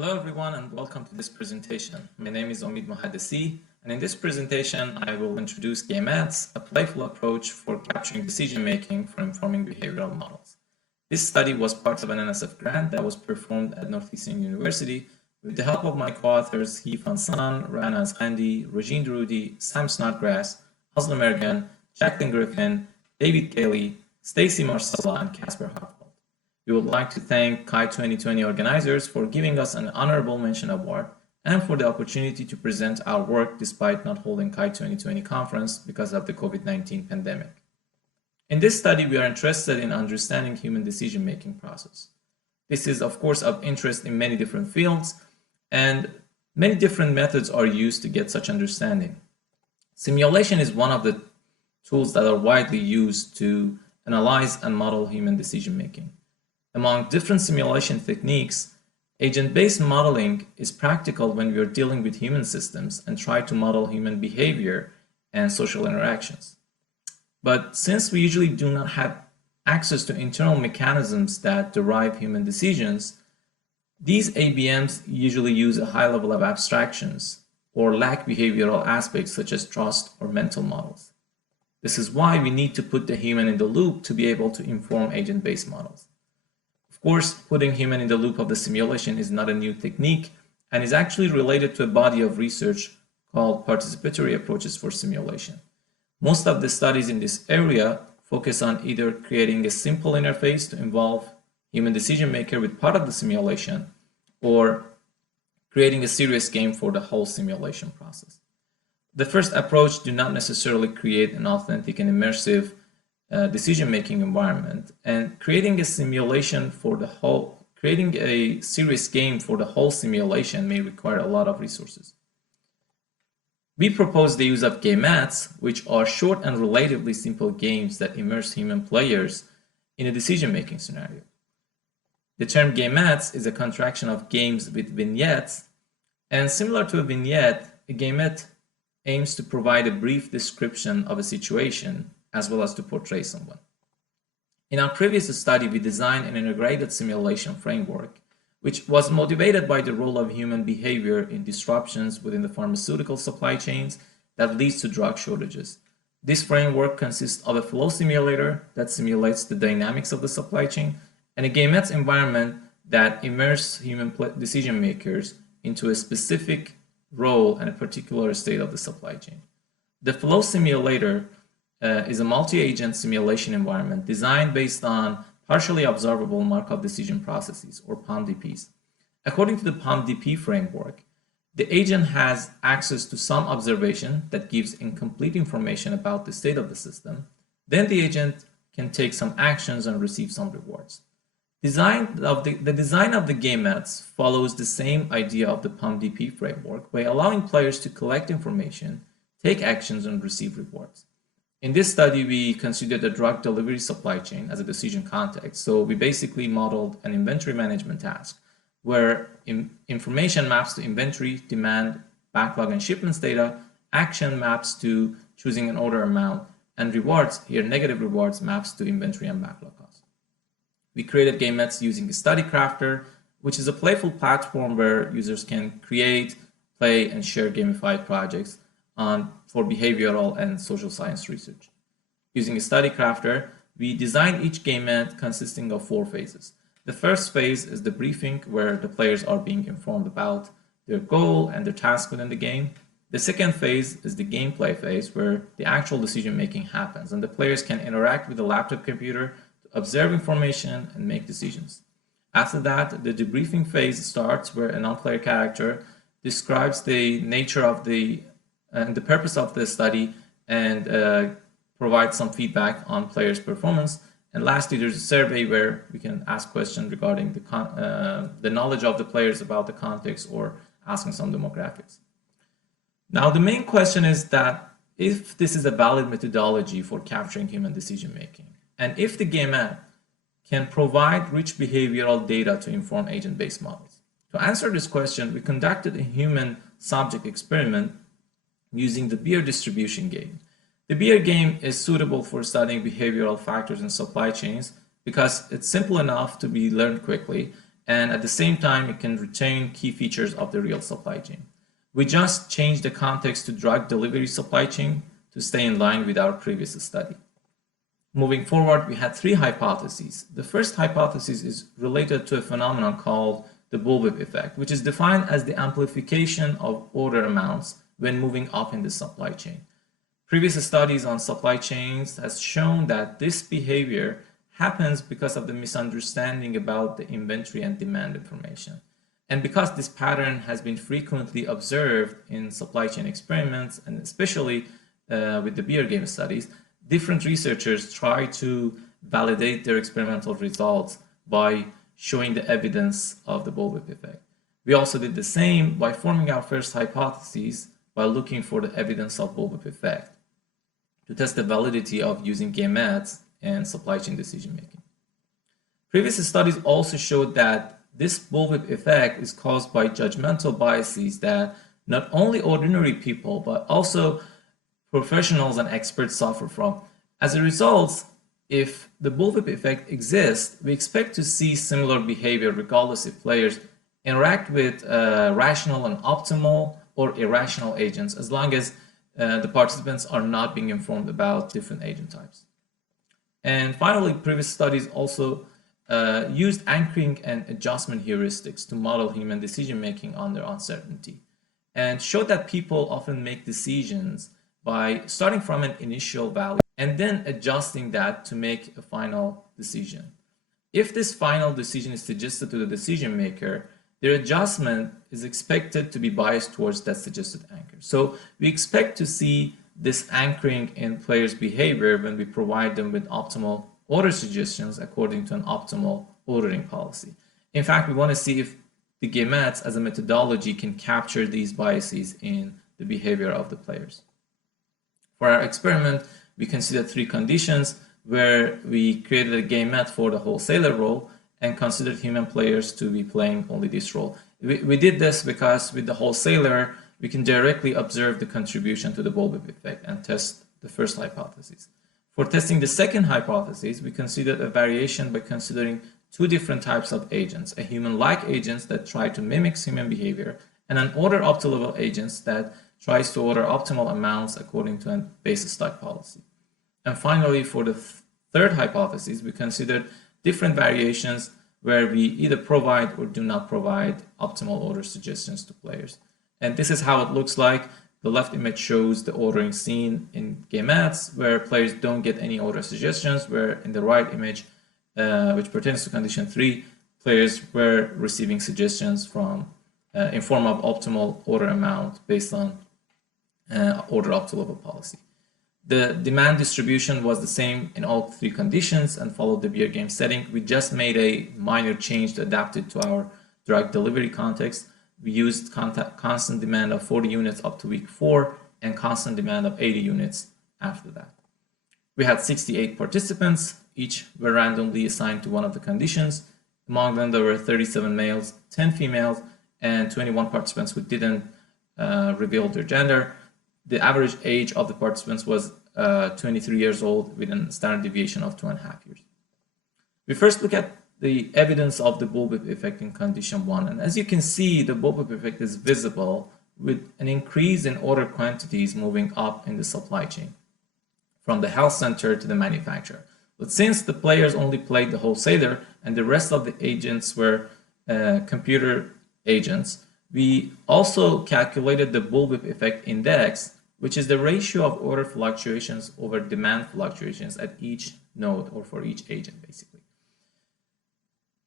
Hello everyone and welcome to this presentation. My name is Omid Mohaddesi, and in this presentation I will introduce Gamettes, a playful approach for capturing decision making for informing behavioral models. This study was part of an NSF grant that was performed at Northeastern University with the help of my co-authors Yifan, Rana, Azghandi, Rozhin, Doroudi, Snodgrass, Ozlem, Ergun, Jacqueline, Griffin, Kaeli, Stacy, Marsella, and Casper. We would like to thank KAI 2020 organizers for giving us an honorable mention award and for the opportunity to present our work despite not holding KAI 2020 conference because of the COVID-19 pandemic. In this study, we are interested in understanding human decision-making process. This is, of course, of interest in many different fields, and many different methods are used to get such understanding. Simulation is one of the tools that are widely used to analyze and model human decision-making. Among different simulation techniques, agent-based modeling is practical when we are dealing with human systems and try to model human behavior and social interactions. But since we usually do not have access to internal mechanisms that derive human decisions, these ABMs usually use a high level of abstractions or lack behavioral aspects such as trust or mental models. This is why we need to put the human in the loop to be able to inform agent-based models. Of course, putting human in the loop of the simulation is not a new technique and is actually related to a body of research called participatory approaches for simulation. Most of the studies in this area focus on either creating a simple interface to involve human decision maker with part of the simulation or creating a serious game for the whole simulation process. The first approach do not necessarily create an authentic and immersive decision-making environment, and creating a simulation for the whole, creating a serious game for the whole simulation may require a lot of resources. We propose the use of Gamettes, which are short and relatively simple games that immerse human players in a decision-making scenario. The term Gamettes is a contraction of games with vignettes, and similar to a vignette, a Gamette aims to provide a brief description of a situation as well as to portray someone. In our previous study, we designed an integrated simulation framework, which was motivated by the role of human behavior in disruptions within the pharmaceutical supply chains that leads to drug shortages. This framework consists of a flow simulator that simulates the dynamics of the supply chain and a Gamettes environment that immerses human decision makers into a specific role and a particular state of the supply chain. The flow simulator is a multi-agent simulation environment designed based on partially observable Markov decision processes, or POMDPs. According to the POMDP framework, the agent has access to some observation that gives incomplete information about the state of the system. Then the agent can take some actions and receive some rewards. The design of the Gamettes follows the same idea of the POMDP framework by allowing players to collect information, take actions, and receive rewards. In this study, we considered the drug delivery supply chain as a decision context. So we basically modeled an inventory management task where information maps to inventory, demand, backlog, and shipments data, action maps to choosing an order amount, and rewards, here negative rewards, maps to inventory and backlog costs. We created Gamettes using a study crafter, which is a playful platform where users can create, play, and share gamified projects for behavioral and social science research. Using a study crafter, we designed each Gamette consisting of 4 phases. The first phase is the briefing, where the players are being informed about their goal and their task within the game. The second phase is the gameplay phase, where the actual decision making happens and the players can interact with the laptop computer to observe information and make decisions. After that, the debriefing phase starts, where a non-player character describes the nature of the purpose of the study and provide some feedback on players' performance. And lastly, there's a survey where we can ask questions regarding the knowledge of the players about the context or asking some demographics. Now, the main question is that if this is a valid methodology for capturing human decision making, and if the Gamette can provide rich behavioral data to inform agent-based models. To answer this question, we conducted a human subject experiment using the beer distribution game. The beer game is suitable for studying behavioral factors in supply chains because it's simple enough to be learned quickly and at the same time, it can retain key features of the real supply chain. We just changed the context to drug delivery supply chain to stay in line with our previous study. Moving forward, we had three hypotheses. The first hypothesis is related to a phenomenon called the bullwhip effect, which is defined as the amplification of order amounts when moving up in the supply chain. Previous studies on supply chains has shown that this behavior happens because of the misunderstanding about the inventory and demand information. And because this pattern has been frequently observed in supply chain experiments, and especially with the beer game studies, different researchers try to validate their experimental results by showing the evidence of the bullwhip effect. We also did the same by forming our first hypotheses by looking for the evidence of bullwhip effect to test the validity of using gamettes and supply chain decision making. Previous studies also showed that this bullwhip effect is caused by judgmental biases that not only ordinary people but also professionals and experts suffer from. As a result, if the bullwhip effect exists, we expect to see similar behavior regardless if players interact with rational and optimal or irrational agents, as long as the participants are not being informed about different agent types. And finally, previous studies also used anchoring and adjustment heuristics to model human decision-making under uncertainty, and showed that people often make decisions by starting from an initial value and then adjusting that to make a final decision. If this final decision is suggested to the decision maker, their adjustment is expected to be biased towards that suggested anchor. So we expect to see this anchoring in players' behavior when we provide them with optimal order suggestions according to an optimal ordering policy. In fact, we want to see if the gamettes as a methodology can capture these biases in the behavior of the players. For our experiment, we considered three conditions where we created a gamette for the wholesaler role and considered human players to be playing only this role. We did this because with the wholesaler, we can directly observe the contribution to the bullwhip effect and test the first hypothesis. For testing the second hypothesis, we considered a variation by considering two different types of agents, a human-like agents that try to mimic human behavior and an order up to level agents that tries to order optimal amounts according to a basis stock policy. And finally, for the third hypothesis, we considered different variations where we either provide or do not provide optimal order suggestions to players. And this is how it looks like. The left image shows the ordering scene in gamettes where players don't get any order suggestions, where in the right image, which pertains to condition 3, players were receiving suggestions from in form of optimal order amount based on order up to level policy. The demand distribution was the same in all three conditions and followed the beer game setting. We just made a minor change to adapt it to our drug delivery context. We used constant demand of 40 units up to week 4 and constant demand of 80 units after that. We had 68 participants. Each were randomly assigned to one of the conditions. Among them, there were 37 males, 10 females, and 21 participants who didn't reveal their gender. The average age of the participants was 23 years old with a standard deviation of 2.5 years. We first look at the evidence of the bullwhip effect in condition 1. And as you can see, the bullwhip effect is visible with an increase in order quantities moving up in the supply chain from the health center to the manufacturer. But since the players only played the wholesaler and the rest of the agents were computer agents, we also calculated the bullwhip effect index, which is the ratio of order fluctuations over demand fluctuations at each node or for each agent, basically.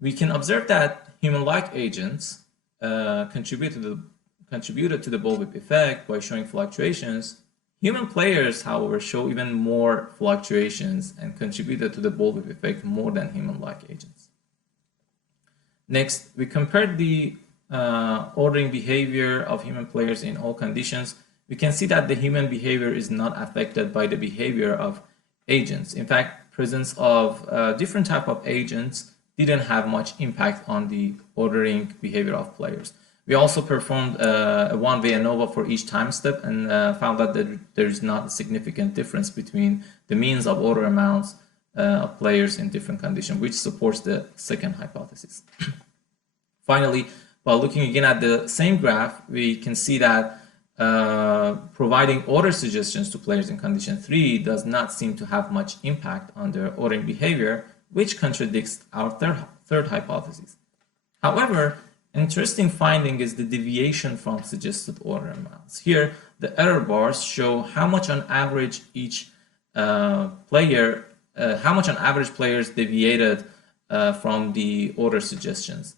We can observe that human-like agents contributed to the bullwhip effect by showing fluctuations. Human players, however, show even more fluctuations and contributed to the bullwhip effect more than human-like agents. Next, we compared the ordering behavior of human players in all conditions. We can see that the human behavior is not affected by the behavior of agents. In fact, presence of different type of agents didn't have much impact on the ordering behavior of players. We also performed a one-way ANOVA for each time step and found that there is not a significant difference between the means of order amounts of players in different conditions, which supports the second hypothesis. Finally, while looking again at the same graph, we can see that providing order suggestions to players in condition 3 does not seem to have much impact on their ordering behavior, which contradicts our third hypothesis. However, an interesting finding is the deviation from suggested order amounts. Here, the error bars show how much on average players deviated from the order suggestions.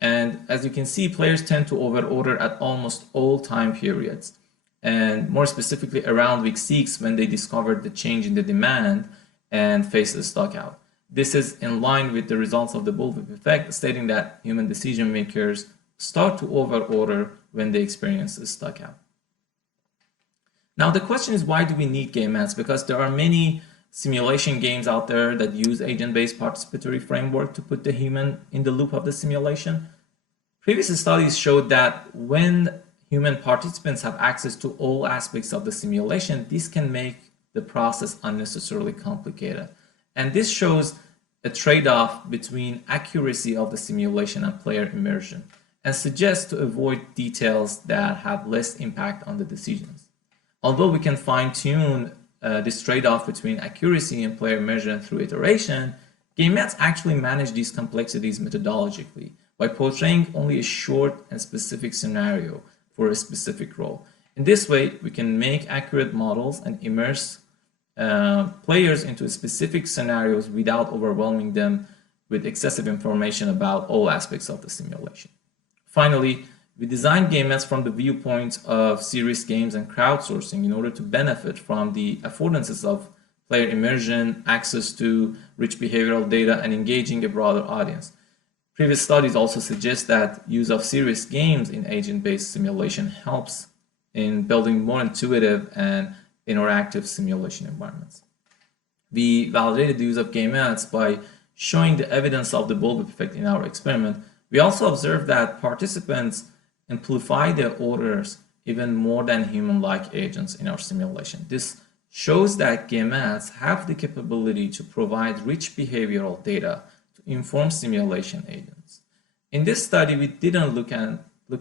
And as you can see, players tend to overorder at almost all time periods, and more specifically around week 6 when they discovered the change in the demand and faced a stockout. This is in line with the results of the bullwhip effect, stating that human decision makers start to overorder when they experience a stockout. Now the question is, why do we need Gamettes? Because there are many simulation games out there that use agent-based participatory framework to put the human in the loop of the simulation. Previous studies showed that when human participants have access to all aspects of the simulation, this can make the process unnecessarily complicated. And this shows a trade-off between accuracy of the simulation and player immersion, and suggests to avoid details that have less impact on the decisions. Although we can fine-tune this trade-off between accuracy and player immersion through iteration, Gamettes actually manage these complexities methodologically by portraying only a short and specific scenario for a specific role. In this way, we can make accurate models and immerse players into specific scenarios without overwhelming them with excessive information about all aspects of the simulation. Finally, we designed Gamettes from the viewpoint of serious games and crowdsourcing in order to benefit from the affordances of player immersion, access to rich behavioral data, and engaging a broader audience. Previous studies also suggest that use of serious games in agent-based simulation helps in building more intuitive and interactive simulation environments. We validated the use of Gamettes by showing the evidence of the bullwhip effect in our experiment. We also observed that participants amplify their orders even more than human-like agents in our simulation. This shows that Gamettes have the capability to provide rich behavioral data to inform simulation agents. In this study, we didn't look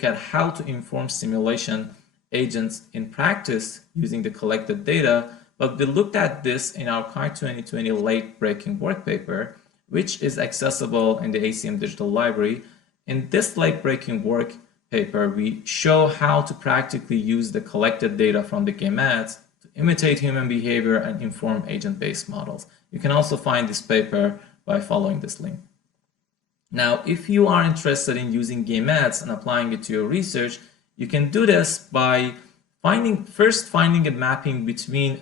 at how to inform simulation agents in practice using the collected data, but we looked at this in our CAI 2020 late-breaking work paper, which is accessible in the ACM Digital Library. In this late-breaking work paper, we show how to practically use the collected data from the Gamettes to imitate human behavior and inform agent-based models. You can also find this paper by following this link. Now, if you are interested in using Gamettes and applying it to your research, you can do this by first finding a mapping between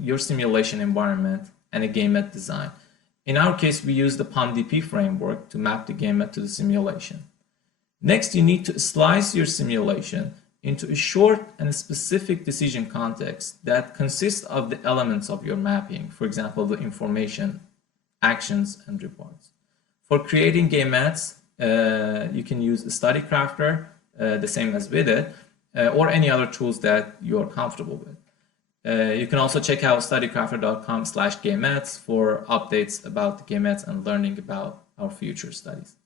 your simulation environment and a Gamette design. In our case, we use the POMDP framework to map the Gamette to the simulation. Next, you need to slice your simulation into a short and specific decision context that consists of the elements of your mapping, for example, the information, actions, and rewards. For creating Gamettes, you can use a study crafter, the same as with it, or any other tools that you're comfortable with. You can also check out studycrafter.com/Gamettes for updates about the Gamettes and learning about our future studies.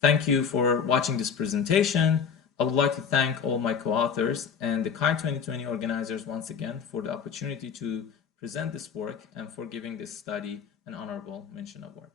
Thank you for watching this presentation. I would like to thank all my co-authors and the CAI 2020 organizers once again for the opportunity to present this work and for giving this study an honorable mention award.